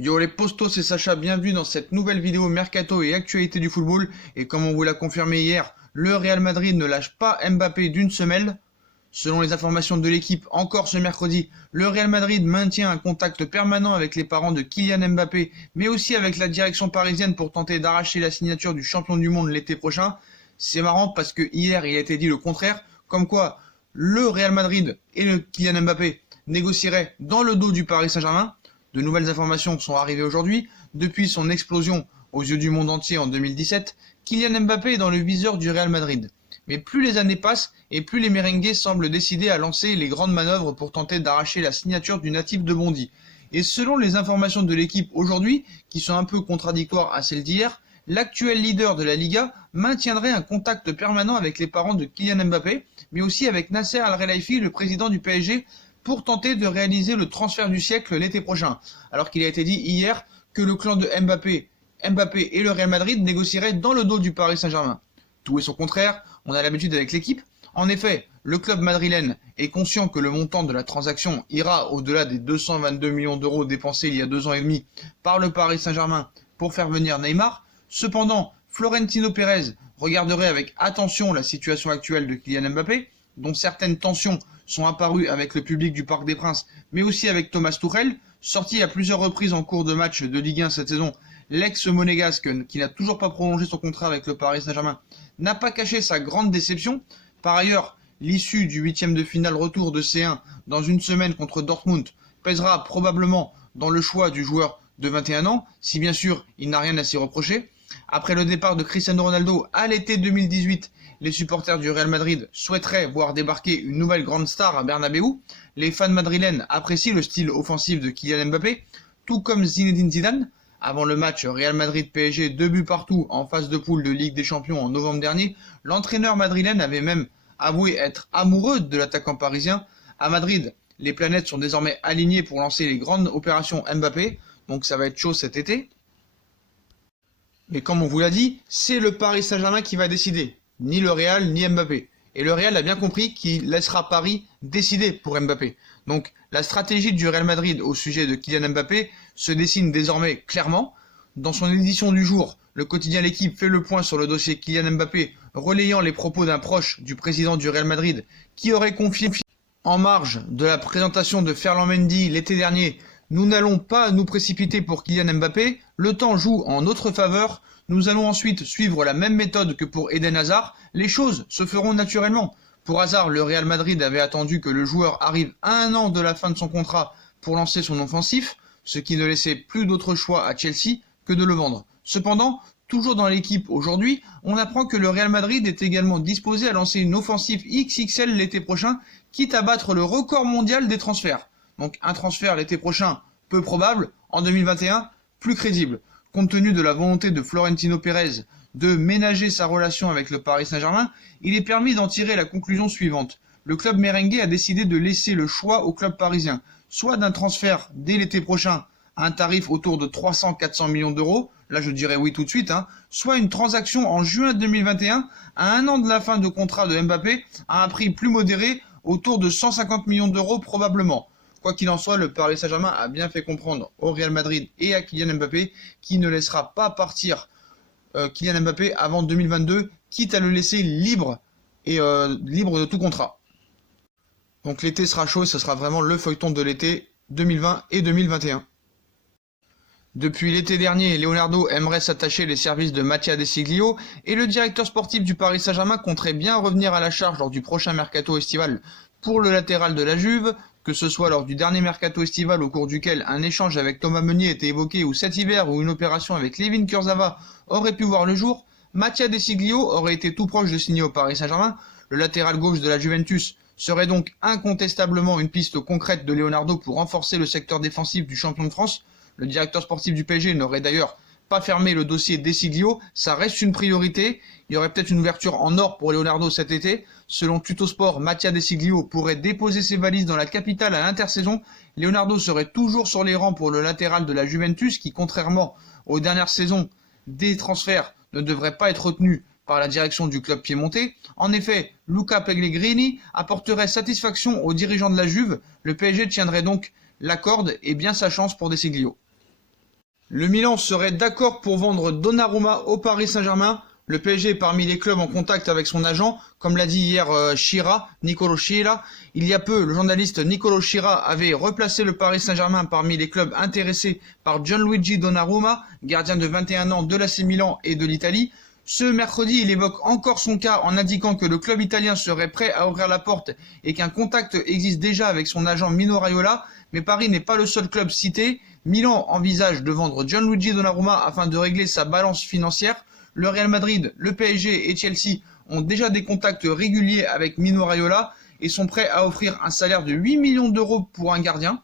Yo les postos, c'est Sacha, bienvenue dans cette nouvelle vidéo Mercato et actualité du football. Et comme on vous l'a confirmé hier, le Real Madrid ne lâche pas Mbappé d'une semelle. Selon les informations de l'équipe, encore ce mercredi, le Real Madrid maintient un contact permanent avec les parents de Kylian Mbappé, mais aussi avec la direction parisienne pour tenter d'arracher la signature du champion du monde l'été prochain. C'est marrant parce que hier il a été dit le contraire, comme quoi le Real Madrid et le Kylian Mbappé négocieraient dans le dos du Paris Saint-Germain. De nouvelles informations sont arrivées aujourd'hui. Depuis son explosion aux yeux du monde entier en 2017, Kylian Mbappé est dans le viseur du Real Madrid. Mais plus les années passent et plus les merengues semblent décidés à lancer les grandes manœuvres pour tenter d'arracher la signature du natif de Bondy. Et selon les informations de l'équipe aujourd'hui, qui sont un peu contradictoires à celles d'hier, l'actuel leader de la Liga maintiendrait un contact permanent avec les parents de Kylian Mbappé, mais aussi avec Nasser Al-Khelaifi, le président du PSG, pour tenter de réaliser le transfert du siècle l'été prochain. Alors qu'il a été dit hier que le clan de Mbappé et le Real Madrid négocieraient dans le dos du Paris Saint-Germain. Tout est son contraire, on a l'habitude avec l'équipe. En effet, le club madrilène est conscient que le montant de la transaction ira au-delà des 222 millions d'euros dépensés il y a 2 ans et demi par le Paris Saint-Germain pour faire venir Neymar. Cependant, Florentino Pérez regarderait avec attention la situation actuelle de Kylian Mbappé, dont certaines tensions sont apparues avec le public du Parc des Princes, mais aussi avec Thomas Tuchel, sorti à plusieurs reprises en cours de match de Ligue 1 cette saison. L'ex-monégasque, qui n'a toujours pas prolongé son contrat avec le Paris Saint-Germain, n'a pas caché sa grande déception. Par ailleurs, l'issue du 8e de finale retour de C1 dans une semaine contre Dortmund pèsera probablement dans le choix du joueur de 21 ans, si bien sûr il n'a rien à s'y reprocher. Après le départ de Cristiano Ronaldo à l'été 2018, les supporters du Real Madrid souhaiteraient voir débarquer une nouvelle grande star à Bernabeu. Les fans madrilènes apprécient le style offensif de Kylian Mbappé, tout comme Zinedine Zidane. Avant le match Real Madrid-PSG, 2 buts partout en phase de poule de Ligue des Champions en novembre dernier, l'entraîneur madrilène avait même avoué être amoureux de l'attaquant parisien. À Madrid, les planètes sont désormais alignées pour lancer les grandes opérations Mbappé, donc ça va être chaud cet été. Mais comme on vous l'a dit, c'est le Paris Saint-Germain qui va décider, ni le Real ni Mbappé. Et le Real a bien compris qu'il laissera Paris décider pour Mbappé. Donc la stratégie du Real Madrid au sujet de Kylian Mbappé se dessine désormais clairement. Dans son édition du jour, le quotidien L'Équipe fait le point sur le dossier Kylian Mbappé, relayant les propos d'un proche du président du Real Madrid qui aurait confié en marge de la présentation de Ferland Mendy l'été dernier: nous n'allons pas nous précipiter pour Kylian Mbappé, le temps joue en notre faveur, nous allons ensuite suivre la même méthode que pour Eden Hazard, les choses se feront naturellement. Pour Hazard, le Real Madrid avait attendu que le joueur arrive à 1 an de la fin de son contrat pour lancer son offensif, ce qui ne laissait plus d'autre choix à Chelsea que de le vendre. Cependant, toujours dans l'équipe aujourd'hui, on apprend que le Real Madrid est également disposé à lancer une offensive XXL l'été prochain, quitte à battre le record mondial des transferts. Donc un transfert l'été prochain, peu probable, en 2021, plus crédible. Compte tenu de la volonté de Florentino Pérez de ménager sa relation avec le Paris Saint-Germain, il est permis d'en tirer la conclusion suivante. Le club merengue a décidé de laisser le choix au club parisien, soit d'un transfert dès l'été prochain à un tarif autour de 300-400 millions d'euros, là je dirais oui tout de suite, soit une transaction en juin 2021 à 1 an de la fin de contrat de Mbappé à un prix plus modéré, autour de 150 millions d'euros probablement. Quoi qu'il en soit, le Paris Saint-Germain a bien fait comprendre au Real Madrid et à Kylian Mbappé qu'il ne laissera pas partir Kylian Mbappé avant 2022, quitte à le laisser libre libre de tout contrat. Donc l'été sera chaud et ce sera vraiment le feuilleton de l'été 2020 et 2021. Depuis l'été dernier, Leonardo aimerait s'attacher les services de Mattia De Siglio et le directeur sportif du Paris Saint-Germain compterait bien revenir à la charge lors du prochain mercato estival pour le latéral de la Juve, que ce soit lors du dernier mercato estival au cours duquel un échange avec Thomas Meunier était évoqué ou cet hiver où une opération avec Layvin Kurzawa aurait pu voir le jour, Mattia De Siglio aurait été tout proche de signer au Paris Saint-Germain. Le latéral gauche de la Juventus serait donc incontestablement une piste concrète de Leonardo pour renforcer le secteur défensif du champion de France. Le directeur sportif du PSG n'aurait d'ailleurs pas fermé le dossier De Siglio, ça reste une priorité. Il y aurait peut-être une ouverture en or pour Leonardo cet été. Selon Tutosport, Mattia De Siglio pourrait déposer ses valises dans la capitale à l'intersaison. Leonardo serait toujours sur les rangs pour le latéral de la Juventus qui, contrairement aux dernières saisons des transferts, ne devrait pas être retenu par la direction du club piémontais. En effet, Luca Pellegrini apporterait satisfaction aux dirigeants de la Juve. Le PSG tiendrait donc la corde et bien sa chance pour De Siglio. Le Milan serait d'accord pour vendre Donnarumma au Paris Saint-Germain. Le PSG est parmi les clubs en contact avec son agent, comme l'a dit hier Nicolo Schira. Il y a peu, le journaliste Nicolo Schira avait replacé le Paris Saint-Germain parmi les clubs intéressés par Gianluigi Donnarumma, gardien de 21 ans de l'AC Milan et de l'Italie. Ce mercredi, il évoque encore son cas en indiquant que le club italien serait prêt à ouvrir la porte et qu'un contact existe déjà avec son agent Mino Raiola, mais Paris n'est pas le seul club cité. Milan envisage de vendre Gianluigi Donnarumma afin de régler sa balance financière. Le Real Madrid, le PSG et Chelsea ont déjà des contacts réguliers avec Mino Raiola et sont prêts à offrir un salaire de 8 millions d'euros pour un gardien.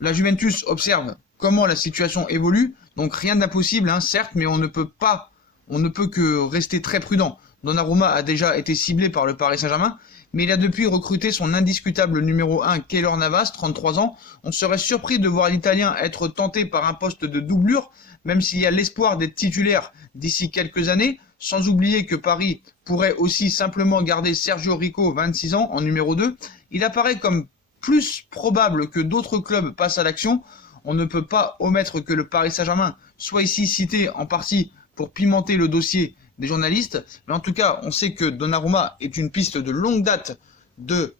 La Juventus observe comment la situation évolue, donc rien d'impossible, certes, mais on ne peut que rester très prudent. Donnarumma a déjà été ciblé par le Paris Saint-Germain, mais il a depuis recruté son indiscutable numéro 1, Keylor Navas, 33 ans. On serait surpris de voir l'Italien être tenté par un poste de doublure, même s'il y a l'espoir d'être titulaire d'ici quelques années, sans oublier que Paris pourrait aussi simplement garder Sergio Rico, 26 ans, en numéro 2. Il apparaît comme plus probable que d'autres clubs passent à l'action. On ne peut pas omettre que le Paris Saint-Germain soit ici cité en partie pour pimenter le dossier des journalistes, mais en tout cas, on sait que Donnarumma est une piste de longue date de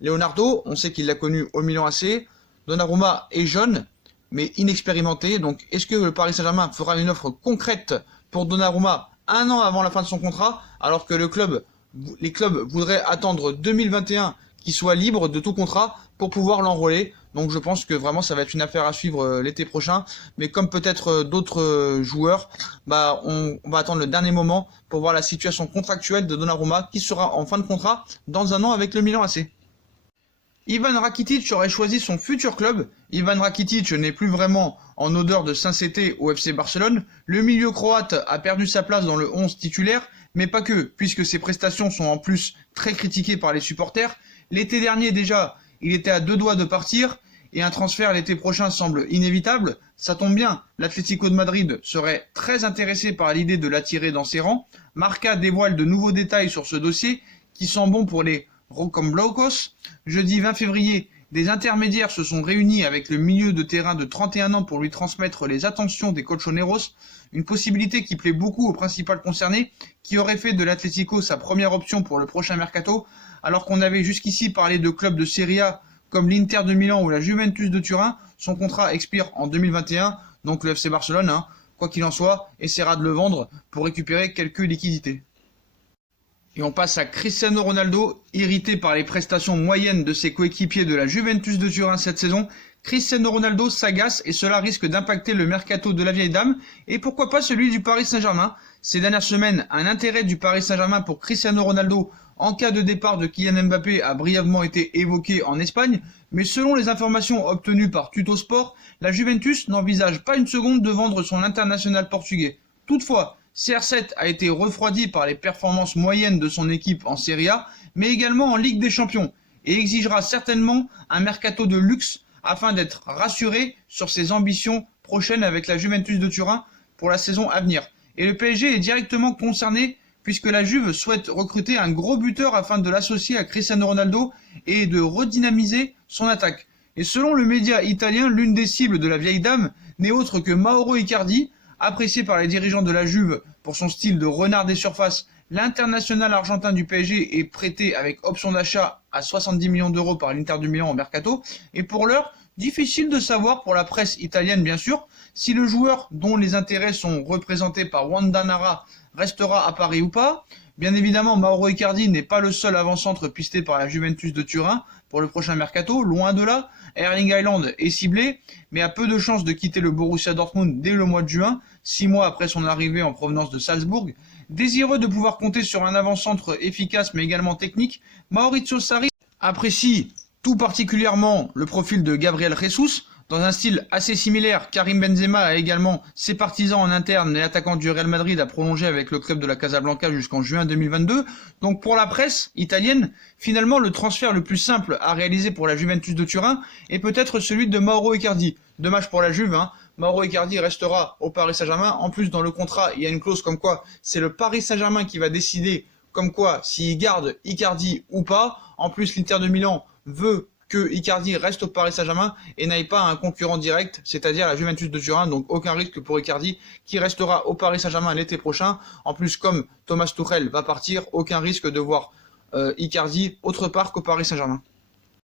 Leonardo, on sait qu'il l'a connu au Milan AC. Donnarumma est jeune, mais inexpérimenté, donc est-ce que le Paris Saint-Germain fera une offre concrète pour Donnarumma un an avant la fin de son contrat, alors que les clubs voudraient attendre 2021 qu'il soit libre de tout contrat pour pouvoir l'enrôler. Donc je pense que vraiment ça va être une affaire à suivre l'été prochain. Mais comme peut-être d'autres joueurs, on va attendre le dernier moment pour voir la situation contractuelle de Donnarumma qui sera en fin de contrat dans un an avec le Milan AC. Ivan Rakitic aurait choisi son futur club. Ivan Rakitic n'est plus vraiment en odeur de sainteté au FC Barcelone. Le milieu croate a perdu sa place dans le 11 titulaire, mais pas que, puisque ses prestations sont en plus très critiquées par les supporters. L'été dernier déjà, il était à 2 doigts de partir, et un transfert l'été prochain semble inévitable. Ça tombe bien, l'Atlético de Madrid serait très intéressé par l'idée de l'attirer dans ses rangs. Marca dévoile de nouveaux détails sur ce dossier, qui sent bon pour les Rocamblancos. Jeudi 20 février, des intermédiaires se sont réunis avec le milieu de terrain de 31 ans pour lui transmettre les attentions des Colchoneros, une possibilité qui plaît beaucoup au principal concerné, qui aurait fait de l'Atlético sa première option pour le prochain mercato, alors qu'on avait jusqu'ici parlé de clubs de Serie A comme l'Inter de Milan ou la Juventus de Turin. Son contrat expire en 2021, donc le FC Barcelone, quoi qu'il en soit, essaiera de le vendre pour récupérer quelques liquidités. Et on passe à Cristiano Ronaldo, irrité par les prestations moyennes de ses coéquipiers de la Juventus de Turin cette saison. Cristiano Ronaldo s'agace et cela risque d'impacter le mercato de la vieille dame et pourquoi pas celui du Paris Saint-Germain. Ces dernières semaines, un intérêt du Paris Saint-Germain pour Cristiano Ronaldo en cas de départ de Kylian Mbappé a brièvement été évoqué en Espagne, mais selon les informations obtenues par Tuttosport, la Juventus n'envisage pas une seconde de vendre son international portugais. Toutefois, CR7 a été refroidi par les performances moyennes de son équipe en Serie A, mais également en Ligue des Champions, et exigera certainement un mercato de luxe afin d'être rassuré sur ses ambitions prochaines avec la Juventus de Turin pour la saison à venir. Et le PSG est directement concerné puisque la Juve souhaite recruter un gros buteur afin de l'associer à Cristiano Ronaldo et de redynamiser son attaque. Et selon le média italien, l'une des cibles de la vieille dame n'est autre que Mauro Icardi, apprécié par les dirigeants de la Juve pour son style de renard des surfaces. L'international argentin du PSG est prêté avec option d'achat à 70 millions d'euros par l'Inter de Milan au mercato. Et pour l'heure, difficile de savoir pour la presse italienne bien sûr, si le joueur dont les intérêts sont représentés par Wanda Nara restera à Paris ou pas. Bien évidemment, Mauro Icardi n'est pas le seul avant-centre pisté par la Juventus de Turin pour le prochain mercato, loin de là. Erling Haaland est ciblé, mais a peu de chances de quitter le Borussia Dortmund dès le mois de juin, 6 mois après son arrivée en provenance de Salzbourg. Désireux de pouvoir compter sur un avant-centre efficace mais également technique, Maurizio Sarri apprécie tout particulièrement le profil de Gabriel Jesus. Dans un style assez similaire, Karim Benzema a également ses partisans en interne et l'attaquant du Real Madrid a prolongé avec le club de la Casablanca jusqu'en juin 2022. Donc pour la presse italienne, finalement le transfert le plus simple à réaliser pour la Juventus de Turin est peut-être celui de Mauro Icardi. Dommage pour la Juve, Mauro Icardi restera au Paris Saint-Germain. En plus, dans le contrat, il y a une clause comme quoi c'est le Paris Saint-Germain qui va décider comme quoi s'il garde Icardi ou pas. En plus, l'Inter de Milan veut que Icardi reste au Paris Saint-Germain et n'aille pas à un concurrent direct, c'est-à-dire la Juventus de Turin. Donc aucun risque pour Icardi qui restera au Paris Saint-Germain l'été prochain. En plus, comme Thomas Tuchel va partir, aucun risque de voir Icardi autre part qu'au Paris Saint-Germain.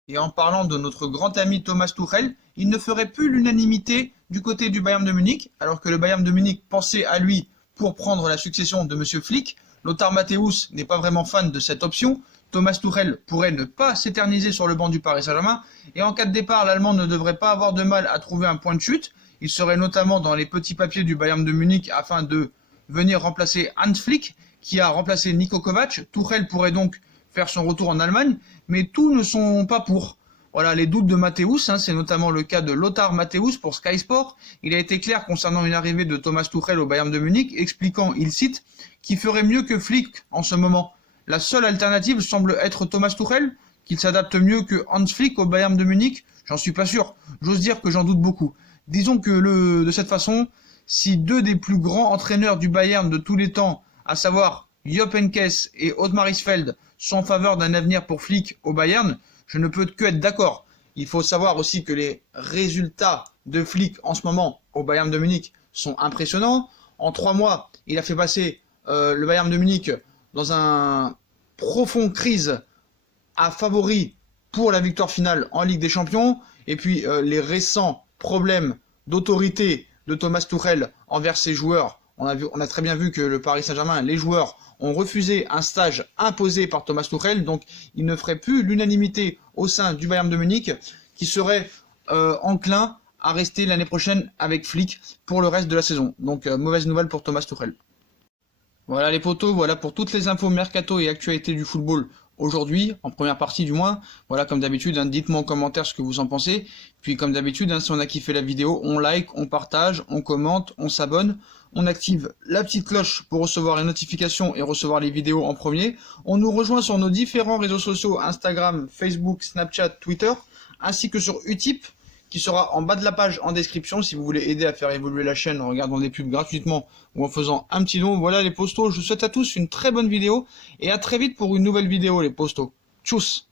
Et en parlant de notre grand ami Thomas Tuchel, il ne ferait plus l'unanimité du côté du Bayern de Munich, alors que le Bayern de Munich pensait à lui pour prendre la succession de Monsieur Flick. Lothar Matthäus n'est pas vraiment fan de cette option. Thomas Tuchel pourrait ne pas s'éterniser sur le banc du Paris Saint-Germain. Et en cas de départ, l'Allemand ne devrait pas avoir de mal à trouver un point de chute. Il serait notamment dans les petits papiers du Bayern de Munich afin de venir remplacer Hans Flick, qui a remplacé Niko Kovac. Tuchel pourrait donc faire son retour en Allemagne, mais tous ne sont pas pour. Voilà, les doutes de Matthäus, c'est notamment le cas de Lothar Matthäus pour Sky Sport. Il a été clair concernant une arrivée de Thomas Tuchel au Bayern de Munich, expliquant, il cite, qu'il ferait mieux que Flick en ce moment. La seule alternative semble être Thomas Tuchel, qu'il s'adapte mieux que Hans Flick au Bayern de Munich. J'en suis pas sûr. J'ose dire que j'en doute beaucoup. Disons que de cette façon, si deux des plus grands entraîneurs du Bayern de tous les temps, à savoir Jupp Heynckes et Ottmar Hitzfeld, sont en faveur d'un avenir pour Flick au Bayern, je ne peux que être d'accord. Il faut savoir aussi que les résultats de Flick en ce moment au Bayern de Munich sont impressionnants. En 3 mois, il a fait passer le Bayern de Munich dans un profonde crise à favori pour la victoire finale en Ligue des Champions. Et puis les récents problèmes d'autorité de Thomas Tuchel envers ses joueurs. On a très bien vu que le Paris Saint-Germain, les joueurs ont refusé un stage imposé par Thomas Tuchel, donc il ne ferait plus l'unanimité au sein du Bayern de Munich, qui serait enclin à rester l'année prochaine avec Flick pour le reste de la saison. Donc mauvaise nouvelle pour Thomas Tuchel. Voilà les potos, voilà pour toutes les infos mercato et actualités du football aujourd'hui, en première partie du moins. Voilà, comme d'habitude, dites-moi en commentaire ce que vous en pensez. Puis comme d'habitude, si on a kiffé la vidéo, on like, on partage, on commente, on s'abonne. On active la petite cloche pour recevoir les notifications et recevoir les vidéos en premier. On nous rejoint sur nos différents réseaux sociaux, Instagram, Facebook, Snapchat, Twitter, ainsi que sur Utip, qui sera en bas de la page en description si vous voulez aider à faire évoluer la chaîne en regardant des pubs gratuitement ou en faisant un petit don. Voilà les postos, je vous souhaite à tous une très bonne vidéo et à très vite pour une nouvelle vidéo les postos. Tchuss!